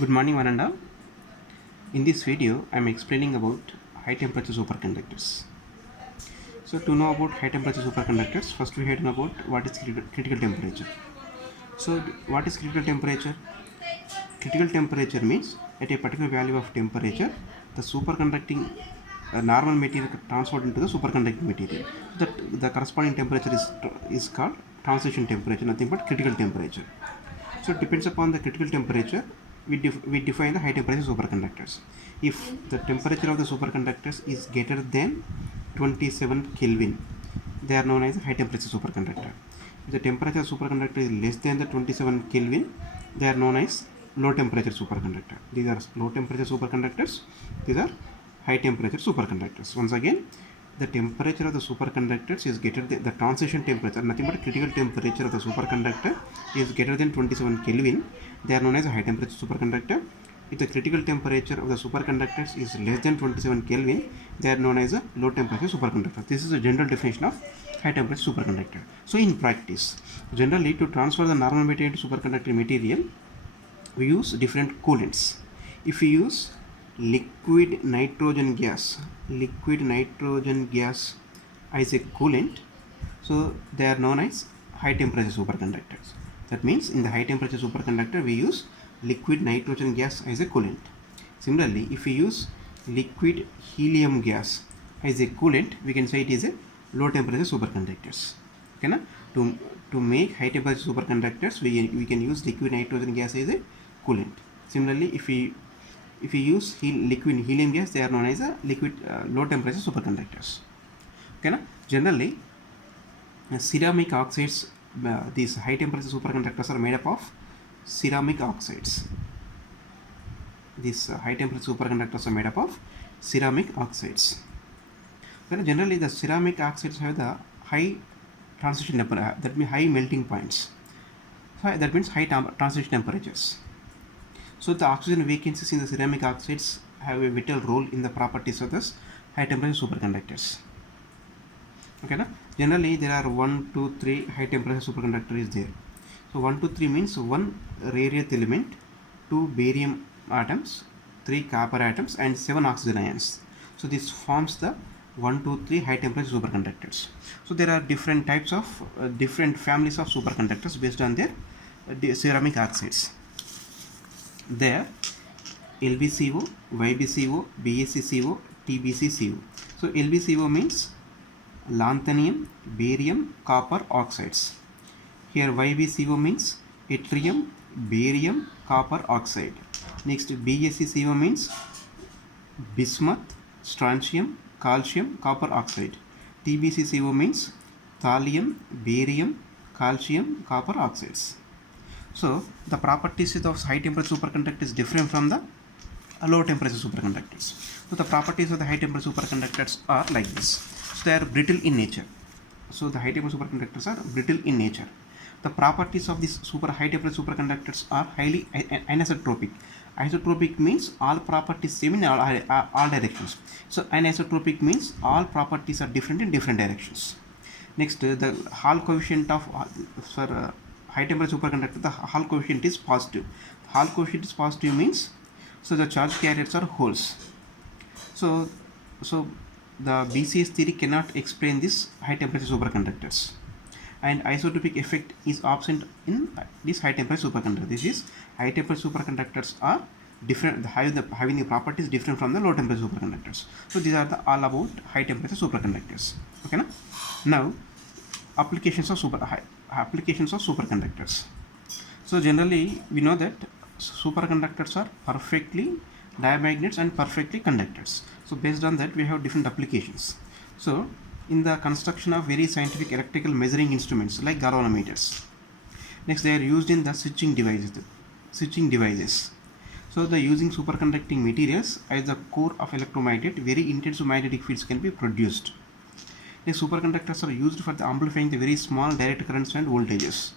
Good morning, one and all. In this video, I am explaining about high temperature superconductors. So, to know about high temperature superconductors, first we had to know about what is critical temperature. So, what is critical temperature? Critical temperature means at a particular value of temperature, the superconducting normal material transferred into the superconducting material. That the corresponding temperature is called transition temperature, nothing but critical temperature. So it depends upon the critical temperature. We define the high temperature superconductors. If the temperature of the superconductors is greater than 27 Kelvin, they are known as a high temperature superconductor. If the temperature of superconductor is less than the 27 Kelvin, they are known as low temperature superconductor. These are low temperature superconductors. These are high temperature superconductors. Once again, the temperature of the superconductors is greater than the transition temperature, nothing but critical temperature of the superconductor is greater than 27 Kelvin. They are known as a high temperature superconductor. If the critical temperature of the superconductors is less than 27 Kelvin, they are known as a low temperature superconductor. This is a general definition of high temperature superconductor. So in practice, generally to transfer the normal material to superconducting material, we use different coolants. If we use liquid nitrogen gas as a coolant, so they are known as high temperature superconductors. That means in the high temperature superconductor we use liquid nitrogen gas as a coolant. Similarly, if we use liquid helium gas as a coolant, we can say it is a low temperature superconductors. Okay, na? To make high temperature superconductors, we can use liquid nitrogen gas as a coolant. Similarly, if we use liquid helium gas, they are known as a liquid low temperature superconductors. Okay, na? Generally, ceramic oxides, these high temperature superconductors are made up of ceramic oxides. These high temperature superconductors are made up of ceramic oxides. Then generally the ceramic oxides have the high transition temperature, that means high melting points. So that means high transition temperatures. So the oxygen vacancies in the ceramic oxides have a vital role in the properties of this high temperature superconductors. Okay, na? Generally there are 1, 2, 3 high temperature superconductor is there. So 1, 2, 3 means 1 rare earth element, 2 barium atoms, 3 copper atoms and 7 oxygen ions. So this forms the 1, 2, 3 high temperature superconductors. So there are different types of different families of superconductors based on their ceramic oxides. There LbCO, YbCO, BaCO, TbCCO. So LbCO means lanthanum, barium, copper oxides. Here YbCO means yttrium, barium, copper oxide. Next BaCO means bismuth, strontium, calcium, copper oxide. TbCCO means thallium, barium, calcium, copper oxides. So the properties of high temperature superconductor is different from the low temperature superconductors. So the properties of the high temperature superconductors are like this. So they are brittle in nature. So the high temperature superconductors are brittle in nature. The properties of these high temperature superconductors are highly anisotropic. Isotropic means all properties same in all directions. So anisotropic means all properties are different in different directions. Next, the Hall coefficient of high temperature superconductor, the Hall coefficient is positive. Hall coefficient is positive means, so the charge carriers are holes. So the BCS theory cannot explain this high temperature superconductors, and isotopic effect is absent in this high temperature superconductor. This is high temperature superconductors are different, having the properties different from the low temperature superconductors. So these are all about high temperature superconductors. Okay, na? Now applications of superconductors. So generally we know that superconductors are perfectly diamagnets and perfectly conductors. So based on that we have different applications. So in the construction of very scientific electrical measuring instruments like galvanometers. Next, they are used in the switching devices. So the using superconducting materials as the core of electromagnet, very intense magnetic fields can be produced. The superconductors are used for the amplifying the very small direct currents and voltages.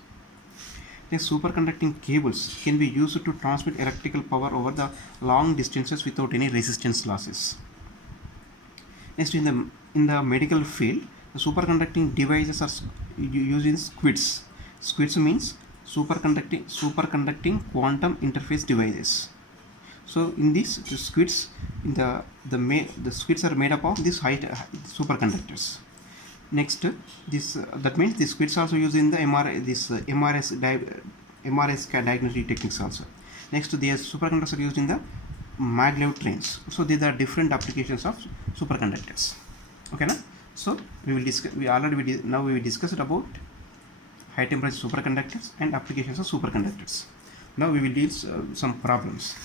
The superconducting cables can be used to transmit electrical power over the long distances without any resistance losses. Next, in the medical field, the superconducting devices are used in SQUIDs. SQUIDs means superconducting quantum interface devices. So in this, the squids in the squids are made up of these superconductors. Next, this that means the squids also used in the MRS diagnostic techniques also. Next, the superconductors are used in the maglev trains. So these are different applications of superconductors. Okay, na? So we will discuss. Now we will discuss about high temperature superconductors and applications of superconductors. Now we will deal some problems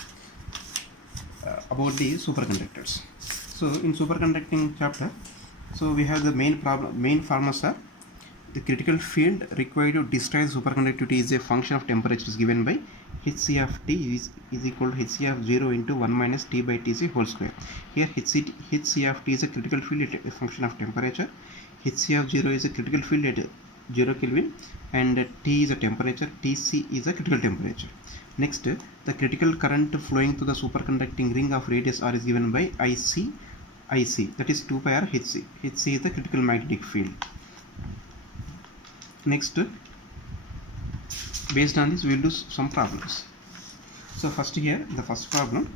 about the superconductors. So in superconducting chapter, so we have the main formulas are the critical field required to destroy superconductivity is a function of temperature is given by Hc of T is equal to Hc of 0 into 1 minus T by Tc whole square. Here Hc of T is a critical field at a function of temperature. Hc of 0 is a critical field at 0 Kelvin, and T is a temperature, Tc is a critical temperature. Next, the critical current flowing through the superconducting ring of radius r is given by Ic, that is 2 pi r Hc. Hc is the critical magnetic field. Next, based on this we will do some problems. So first, here the first problem.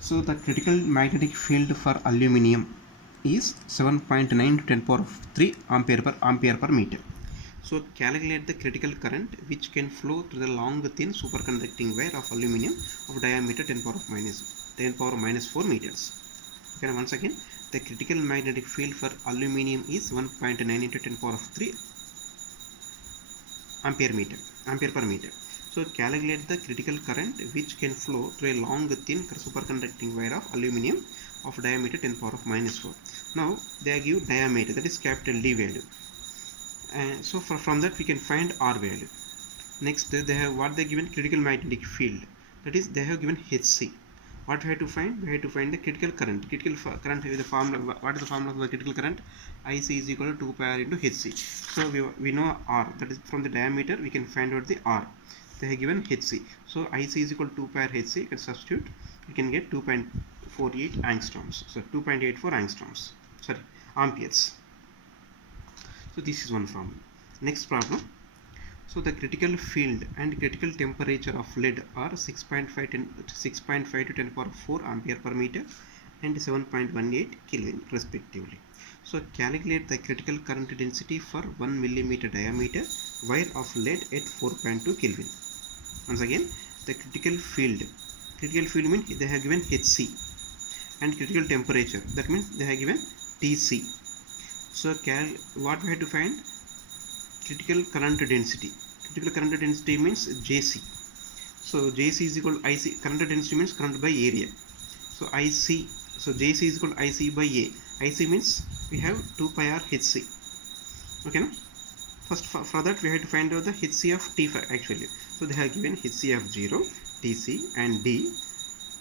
So the critical magnetic field for aluminum is 7.9 to 10 power of 3 ampere per meter. So calculate the critical current which can flow through the long thin superconducting wire of aluminum of diameter 10 power minus 4 meters. Okay, once again, the critical magnetic field for aluminum is 1.9 into 10 power of 3 ampere per meter. So calculate the critical current which can flow through a long thin superconducting wire of aluminum of diameter 10 power of minus 4. Now they give diameter, that is capital D value. So from that we can find R value. Next, they have what they given critical magnetic field, that is they have given Hc. What we have to find? We have to find the critical current. Critical current is the formula. What is the formula of the critical current? Ic is equal to 2 pi r into Hc. So we know R, that is from the diameter we can find out the R. They have given Hc. So Ic is equal to 2 pi r Hc. You can substitute. You can get 2.48 angstroms. So 2.84 angstroms. Sorry, amperes. So this is one problem. Next problem. So the critical field and critical temperature of lead are 6.5 to 10 power 4 ampere per meter and 7.18 Kelvin respectively. So calculate the critical current density for 1 millimeter diameter wire of lead at 4.2 Kelvin. Once again, the critical field means they have given Hc, and critical temperature, that means they have given Tc. So what we have to find? Critical current density. Critical current density means Jc. So Jc is equal to Ic. Current density means current by area. So Ic. So Jc is equal to Ic by A. Ic means we have 2 pi r Hc. Okay, no? First, for that we have to find out the Hc of T actually. So they have given Hc of 0, Tc, and D,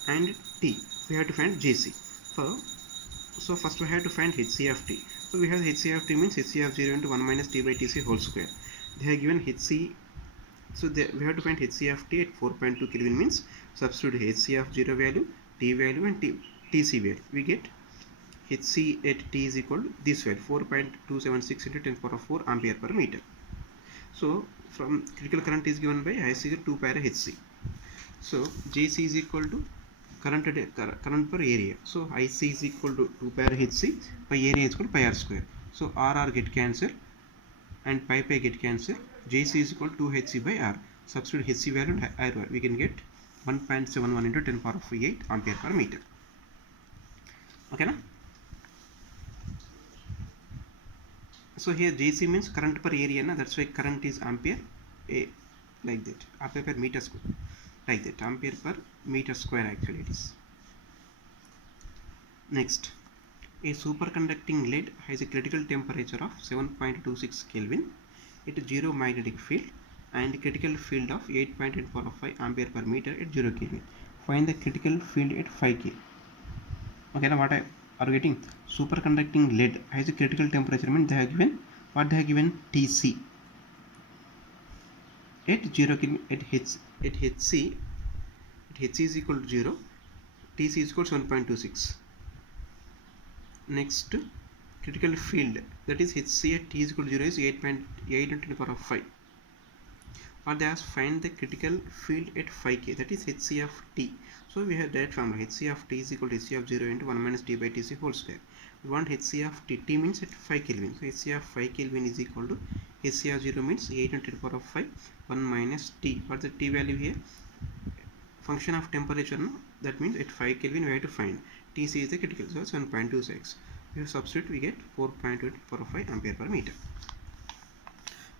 and T. We have to find Jc. So first we have to find Hc of T. So we have Hc of T means Hc of 0 into 1 minus T by Tc whole square. They have given Hc. So we have to find Hc of T at 4.2 Kelvin means substitute Hc of 0 value, T value, and Tc value. We get Hc at T is equal to this value, 4.276 into 10 power 4 ampere per meter. So from critical current is given by Ic is 2 pi r Hc. So Jc is equal to current per area. So Ic is equal to 2 pi r Hc by area is equal to pi r square. So r get cancelled and pi get cancelled. Jc is equal to 2Hc by r. Substitute Hc value and r value. We can get 1.71 into 10 power 8 ampere per meter. Okay, na? So here Jc means current per area, na? That's why current is ampere, like that. Ampere per meter square, like that. Ampere per meter square actually it is. Next, a superconducting lead has a critical temperature of 7.26 Kelvin at 0 magnetic field and critical field of 8.8 power 5 ampere per meter at 0 Kelvin. Find the critical field at 5 K. Okay, now what are you getting? Superconducting lead has a critical temperature means they have given what they have given Tc at 0 Kelvin at Hc is equal to 0, Tc is equal to 7.26. Next, critical field, that is Hc at T is equal to 0 is 8.8 into 10 power 5. or they ask find the critical field at 5k, that is Hc of t. So we have that formula, Hc of t is equal to Hc of 0 into 1 minus t by Tc whole square. We want Hc of t, t means at 5 Kelvin, so Hc of 5 Kelvin is equal to Hc of 0 means 8 into 10 power of 5, 1 minus t. What is the t value here? Function of temperature, no? That means at 5 Kelvin we have to find Tc is the critical, so 7.26. If substitute we get 4.8 power of 5 ampere per meter.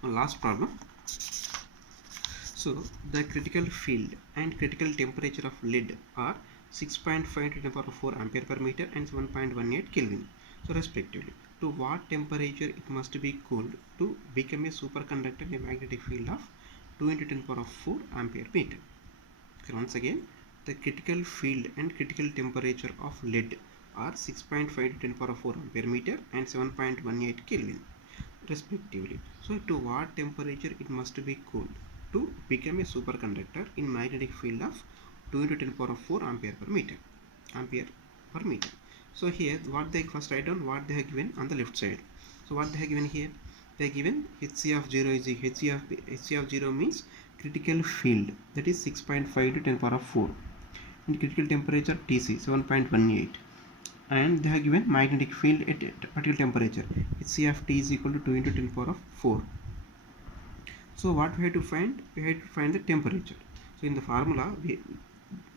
Now last problem. So the critical field and critical temperature of lead are 6.5 to the power of 4 ampere per meter and 1.18 Kelvin. So respectively, to what temperature it must be cooled to become a superconductor in a magnetic field of 2 into 10 power of 4 ampere meter. Okay, once again, the critical field and critical temperature of lead are 6.5 to 10 power of 4 ampere meter and 7.18 Kelvin respectively. So to what temperature it must be cooled to become a superconductor in magnetic field of 2 into 10 power of 4 ampere per meter. So here what they first write down what they have given on the left side. So what they have given here, they have given Hc of 0 is Hc of 0 means critical field, that is 6.5 to 10 power of 4, and critical temperature Tc 7.18, and they have given magnetic field at particular temperature Hc of t is equal to 2 into 10 power of 4. So what we have to find? We have to find the temperature. So in the formula,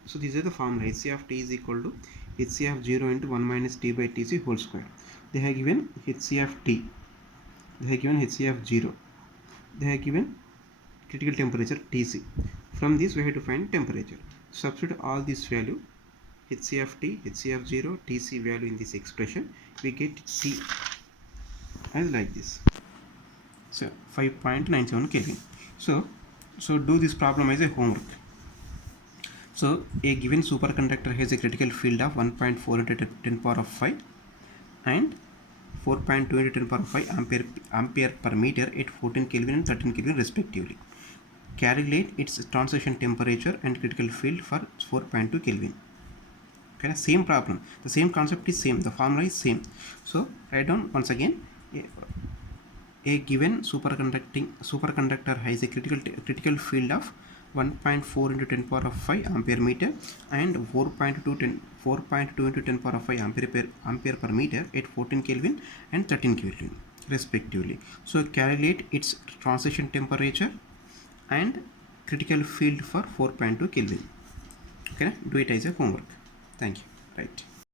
so these are the formula. Hc of t is equal to Hc of 0 into 1 minus t by Tc whole square. They have given Hc of t. They have given Hc of 0. They have given critical temperature Tc. From this we have to find temperature. Substitute all this value, Hc of t, Hc of 0, Tc value in this expression. We get T as like this. So 5.97 Kelvin. So do this problem as a homework. So a given superconductor has a critical field of 1.4 into 10 power of 5 and 4.2 into 10 power of 5 ampere per meter at 14 Kelvin and 13 Kelvin respectively. Calculate its transition temperature and critical field for 4.2 Kelvin. Okay, same problem. The same concept is same. The formula is same. So write down once again. A given superconductor has a critical field of 1.4 into 10 power of 5 ampere meter and 4.2 into 10 power of 5 ampere per meter at 14 Kelvin and 13 Kelvin respectively. So calculate its transition temperature and critical field for 4.2 Kelvin. Okay, do it as a homework. Thank you. Right.